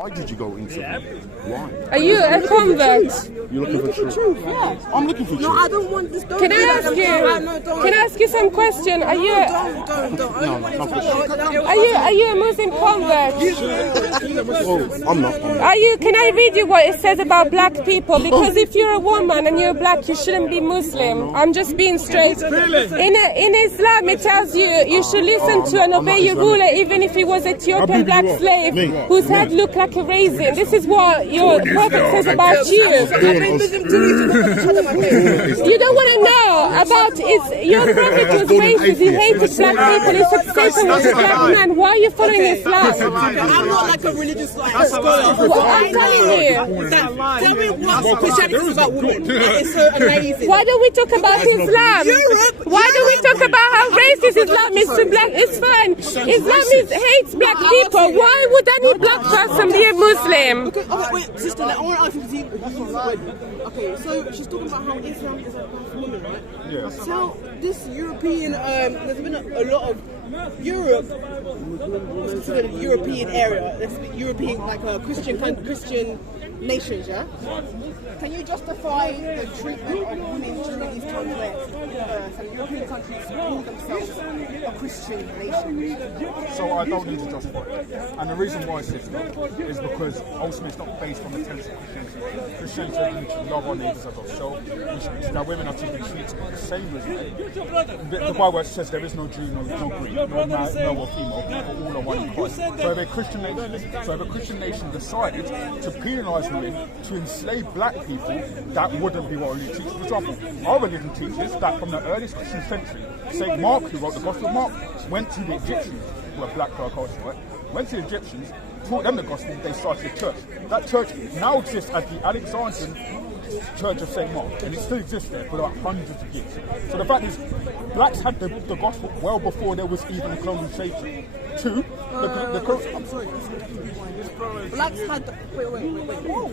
Why did you go into why? Are you a convert? You're looking for truth? Yeah. I'm looking for truth. No, I don't want this. Can I ask you? Can I ask you some question? Are you? Are you a Muslim convert? Well, I'm not. Are you? Can I read you what it says about black people? Because if you're a woman and you're black, you shouldn't be Muslim. I'm just being straight. In Islam, it tells you you should listen to and obey your ruler, even if he was an Ethiopian black slave whose head looked like a raisin. This is what your prophet says about you. You don't want to know about it. Your prophet was racist. He hated black people. He said Satan was a black man. Why are you following Islam? I'm not like a religious scholar. Well, I'm telling you. Tell me what Christianity is about women. That is so amazing. Why don't we talk about Islam? Why don't we talk about how racist Islam is to black? It's fine. Islam hates black people. Why would any black person be a Muslim? Okay, wait, sister, I want to ask you. Okay, so she's talking about how Islam is about women, right? Yeah. So this European, there's been a lot of Europe, what's considered a European area, European like Christian nations, yeah? Can you justify the treatment of women during these times where some European countries call themselves a Christian nation? So I don't need to justify it. And the reason why I say that is because ultimately it's not based on the tenets of Christianity. Christianity, we should love our neighbours as ourselves. Now women are to be treated the same as men. The Bible says there is no Jew, no Greek, no male or female, but all are one in Christ. So if a Christian nation decided to penalise women, to enslave black people, that wouldn't be what religion teaches. For example, our religion teaches that from the earliest Christian century, St. Mark, who wrote the Gospel of Mark, went to the Egyptians, who are black culture, right? Went to the Egyptians, taught them the Gospel, they started a church. That church now exists as the Alexandrian Church of St. Mark, and it still exists there for like hundreds of years. So the fact is, blacks had the Gospel well before there was even colonization. Two, I'm sorry. Blacks had the, wait. Whoa,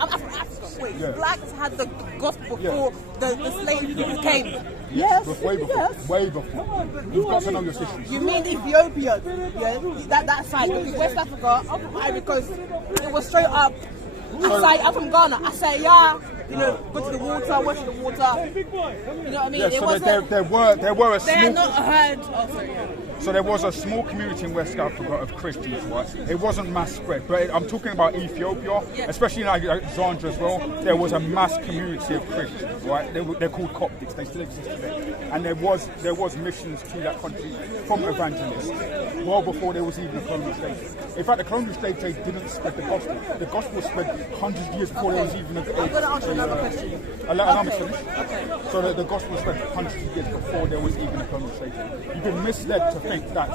I'm from Africa. Wait, yeah. Blacks had the gospel before the slave people came. Yes. Way before. You've got to know your history. You mean Ethiopia? Yeah, that side. West Africa, up from Ivory Coast. It was straight up. I'm from Ghana. I say, yeah. You know, go to the water, watch the water. You know what I mean? Yeah, so there were a small. They're not heard. Oh, sorry. So there was a small community in West Africa of Christians, right? It wasn't mass spread, but I'm talking about Ethiopia, especially in Alexandria as well. There was a mass community of Christians, right? They're called Coptics. They still exist today, and there was missions to that country from evangelists well before there was even a colonial state. In fact, the colonial state didn't spread the gospel. The gospel spread hundreds of years before there was even a. I'm going to ask you another question. Allow me to finish. So the gospel spread hundreds of years before there was even a colonial state. You've been misled to think that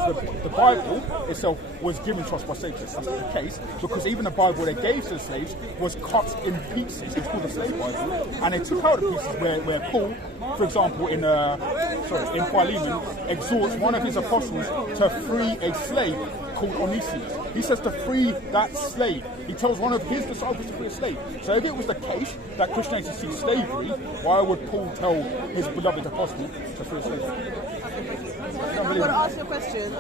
the Bible itself was given to us by Satan. That's not the case, because even the Bible they gave to the slaves was cut in pieces. It's called the slave Bible, and they took out the pieces where Paul, for example, in Philemon, exhorts one of his apostles to free a slave called Onesimus. He says to free that slave. He tells one of his disciples to free a slave. So if it was the case that Christianity sees slavery, why would Paul tell his beloved apostle to free a slave? I'm going to ask you a question.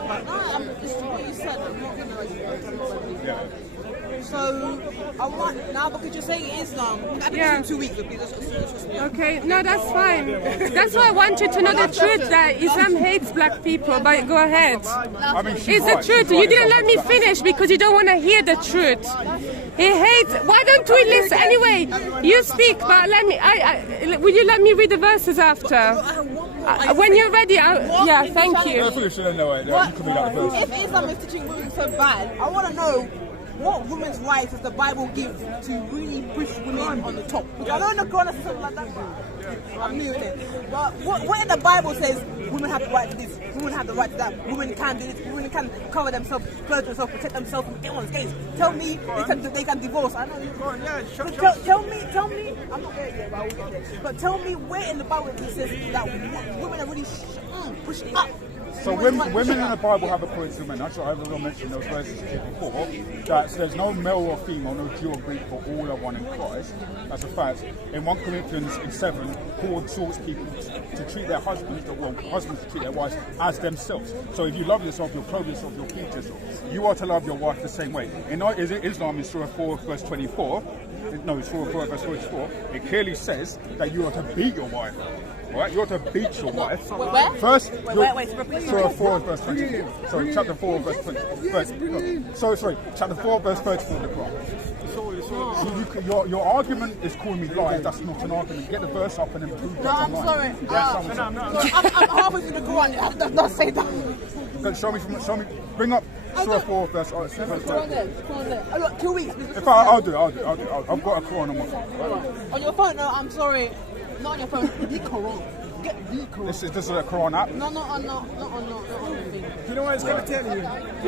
This is what you said. I'm not going to Yeah. So, I want now because you're saying Islam. I've been in 2 weeks. Okay, no, that's fine. That's why I want you to know the truth that Islam hates black people. But go ahead. I mean, it's the truth. You didn't let me finish because you don't want to hear the truth. He hates. Why don't we listen? Anyway, you speak, but let me. Will you let me read the verses after? When you're ready, yeah, thank you. I think you know it. You could be like the verse. If Islam is teaching women so bad, I want to know what women's rights does the Bible give to really push women on the top? Because I know in the Quran says something like that. I'm new with it. But what in the Bible says women have the right to this, women have the right to that, women can do this, women can cover themselves, clothe themselves, protect themselves from anyone's gaze. Tell me they can divorce. I know you can't. Yeah, tell me. I'm not there yet, but I will get there. But tell me where in the Bible it says that women are really pushed up So women in the Bible have appointed to men. That's what I will mention those verses before. That there's no male or female, no Jew or Greek, for all are one in Christ. That's a fact. In 1 Corinthians 7, Paul exhorts people to treat their husbands, husbands to treat their wives as themselves. So if you love yourself, you'll clothe yourself, you'll feed yourself. You are to love your wife the same way. In Islam, in Surah 4, verse 24, no, Surah 4, verse 44, it clearly says that you are to beat your wife. Right, you ought to beat your wife. Where? First, Wait, Surah 4, verse 20. Sorry, chapter 4, verse 20. Chapter 4, verse 34 of the Quran. Your argument is calling me lies. That's not an argument. Get the verse up and then prove No, that I'm sorry. I'm halfway through the Quran. It does not say that. Show me. Bring up Surah 4, verse 20. Quran there. Oh, look, 2 weeks. In fact, I'll do it. I've got a Quran on my phone. On your phone? No, I'm sorry. Not on your phone. The Quran. Get the Quran. This is a Quran app. No, not on the thing. You know what it's going to tell you?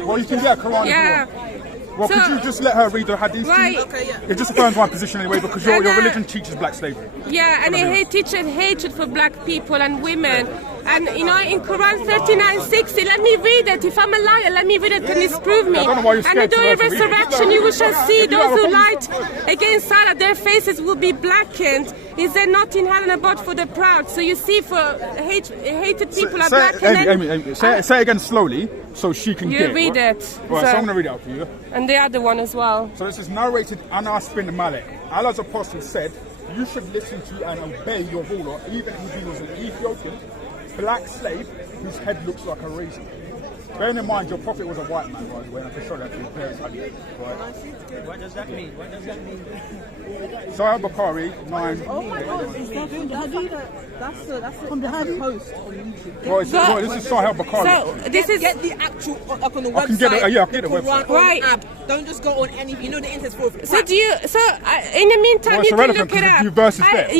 Well, you can get a Quran Yeah. if you want. Well, could you just let her read the hadith? Right. Okay, yeah. It just affirms my position anyway, because your religion teaches black slavery. Yeah, and he teaches hatred for black people and women. And in Quran 39:60, let me read it. If I'm a liar, let me read it and disprove me. I don't know why you're And in scared to the read it. resurrection, you shall see those who lied against Allah, their faces will be blackened. Is there not in hell and abode for the proud? So you see, for hated people are blackened. Amy, say it again slowly so she can get it. You read right? it. Right, so I'm going to read it out for you. And the other one as well. So this is narrated Anas bin Malik. Allah's apostle said, you should listen to and obey your ruler, even if he was an Ethiopian black slave whose head looks like a razor. Bearing in mind, your prophet was a white man, by the way, and I can show that to you. Right? What does that mean? Sahih Bukhari 9. Oh my God, is that that's a post on YouTube. Well, this is Sahih Bukhari. So this is Get the actual like on the I website. can get it, yeah, I can get the Quran website. Right. app. Don't just go on anything. You know the internet's full of crap. So in the meantime, Well, it's you can irrelevant look it because up. the verse is there. I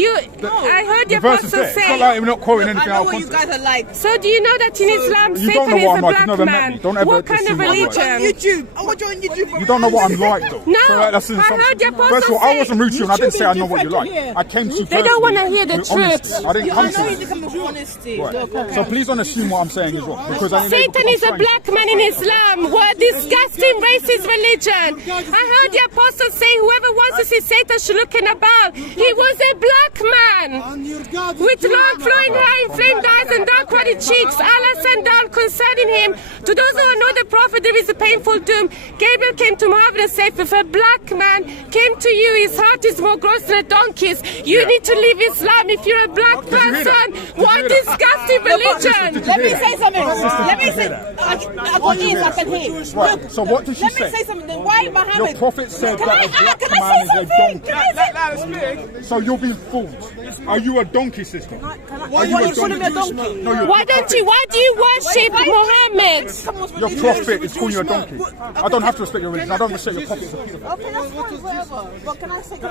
heard The your verse is pastor there. It's not say. like we're not quoting anything I know out of what you context. guys are like. So do you know that in Islam, You don't Satan know is what a I'm like. black You've never met man? me. Don't ever What kind of assume what I'm like. religion? YouTube. I watch you on YouTube. You don't know what I'm like, though. No, So that's an I assumption. heard your pastor First of all, I say- wasn't rude to you, and I didn't say I know what you different like. to hear. I came to you They don't want to hear the with honesty. truth. I didn't I come know to you you. come with honesty. Right. Look, okay. So please don't assume what I'm saying is wrong. Because Satan is a black man in Islam. What a disgusting racist religion. I heard the apostle say whoever wants to see Satan should look in about. He was a black man with long flowing hair, inflamed eyes and dark ruddy cheeks. Allah sent down concerning him. To those who know the prophet, there is a painful doom. Gabriel came to Muhammad and said, if a black man came to you, his heart is more gross than a donkey's. You need to leave Islam if you're a black Did you hear that? person. Did you What hear that? disgusting religion. Let me say something. Let me say. I got ears. I can hear. Right. So what did she Let me say? say something. Then why Muhammad? Your prophet said Can that I- a black can I man say is a something? donkey. Can I say- So you're being fooled. Are you a donkey, sister? Why Are you are a you calling me a donkey? donkey? No, you're Why do you worship Muhammad? Your prophet is calling you a donkey. I don't have to respect your religion. I don't respect your prophet as a pedophile. Okay, that's fine, whatever. But can I speak?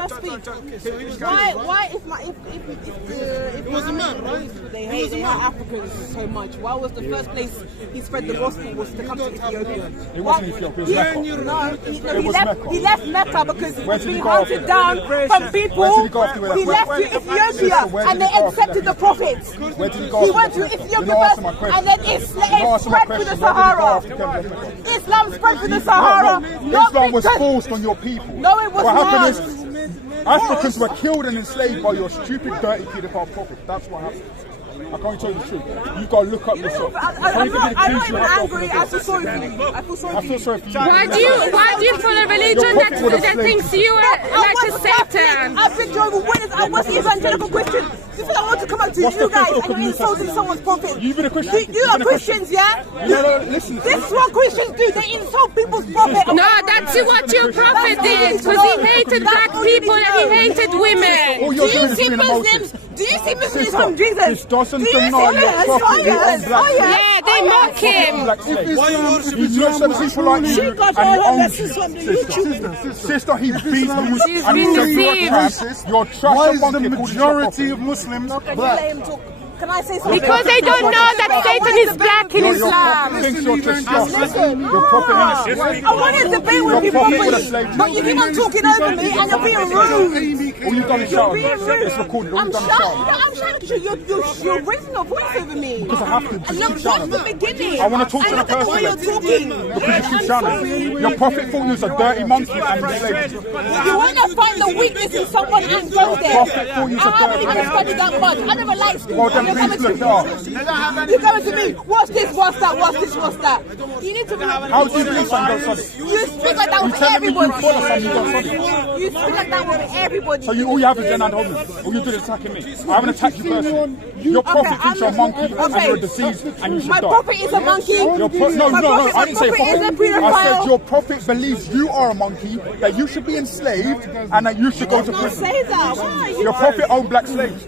Why if it was a man, right? They hate Africans so much. Why was the first place he spread the gospel was to come to Ethiopia? It wasn't Ethiopia, it was Mecca. It was Mecca. He left Mecca because he Where was did he being go hunted after down from Where did people. he go after that? He left to Ethiopia Where and did they he go after accepted that? the prophet. Where did he go He after went to that? Ethiopia You're not answering my first question. and then You're not Islam answering my spread through the question. Sahara. Where did he go after Kenya? Islam spread through the Sahara. No, not Islam was because- forced on your people. No, it was What happened not. is Africans were killed and enslaved by your stupid, dirty pedophile prophet. That's what happened. I can't tell you the truth. You've got to look up yourself. I'm not even angry. I feel sorry for you. I feel sorry I for feel you. sorry for you. Why do you follow a religion that thinks you are like a Satan? I've been Jehovah's Witness. I was evangelical Christian. You think I want to come up to What's you the guys book and of you're New insulting Testament? someone's prophet? You've been a Christian? You You've are been a Christian? Christians, yeah? No, listen. This is what Christians do. They insult people's prophet. No, that's what your prophet did, because he hated black people and he hated All women. Do you're you doing is see being Muslims? emotive. Do you see Muslims Sister, from Jesus? this doesn't Do you deny see your this? prophet Oh is yes, on black oh yes. Yeah, they mock him. Black slave. Why you worship He looks at people like you She and got he all her owns lessons you. from the YouTube. Sister, he beats you She's and he been says you're deceived. trash. You're trash. Why and is the monkey, according to your majority prophet. of Muslims Can you black? let him talk? Can I say something? Because they don't know that Satan is black in Your Islam. prophet thinks you're disgusting. Listen, Your prophet I want to debate with Your you prophet would have properly, slaved you. but you keep on talking over me and you're being rude. All you've done is shout. You're being rude. It's recorded. All I'm you've done is shouting. shout. I'm shouting because you're raising your voice over me. Because I have to. And look, that's the beginning. I want to talk to the person. Why you're talking? Because you keep shouting. Your prophet thought you was a dirty monkey and enslaved. You want to find the weakness in someone and go there. Prophet thought you was a I haven't dirty even monkey. studied that much. I never liked school. Well, then You're please coming look to it up. me. You're coming to me. What's this? What's that? What's this? What's that? You need to. How do you believe something don't study? You speak like that You with telling me you everybody. follow something you don't study? You speak like that with everybody. So all you have is then and homeless. All you do is attacking me. I haven't attacked you personally. Your prophet thinks you're a monkey and you're a disease and you should My die. prophet is a monkey. No, I didn't say prophet is a prophet. I said pedophile. your prophet believes you are a monkey, that you should be enslaved and that you should go to Don't prison. say that. Why? Your prophet owned black slaves.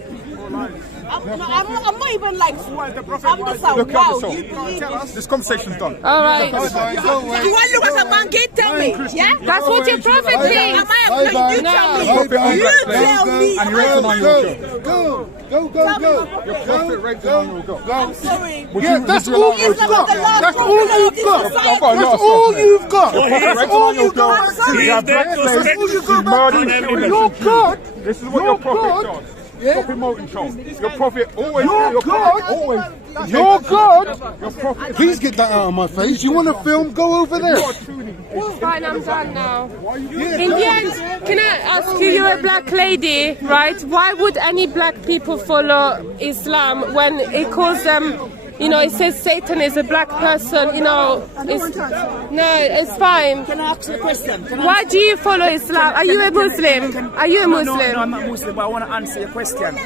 I'm not even like. I'm just like, Look at wow, yourself. you believe this? This conversation's done. All right. You want to look at a monkey? Tell me. Yeah? That's what your prophet thinks. Am I a monkey? You tell me. Your prophet owned You black slaves tell me. and you raped an 9-year-old girl. Go. Your prophet raped an 9-year-old girl. I'm sorry. Yeah, that's all you've got. That's all you've got. That's all you've got. Your prophet raped an 9-year-old girl. I'm sorry. He had black slaves. He murdered and killed Your innocent. God. This is what your prophet does. Stop emoting, Sean. Your prophet always. Your prophet always. Your God. Your prophet. Please get that out of my face. You want to film? Go over there. Fine, I'm done now. In the end, can I ask you, you're a black lady, right? Why would any black people follow Islam when it calls them, you know, it says Satan is a black person, you know? It's fine. Can I ask you a question? Why do you follow Islam? Are you a Muslim? Are you a Muslim? No, I'm not Muslim, but I want to answer your question.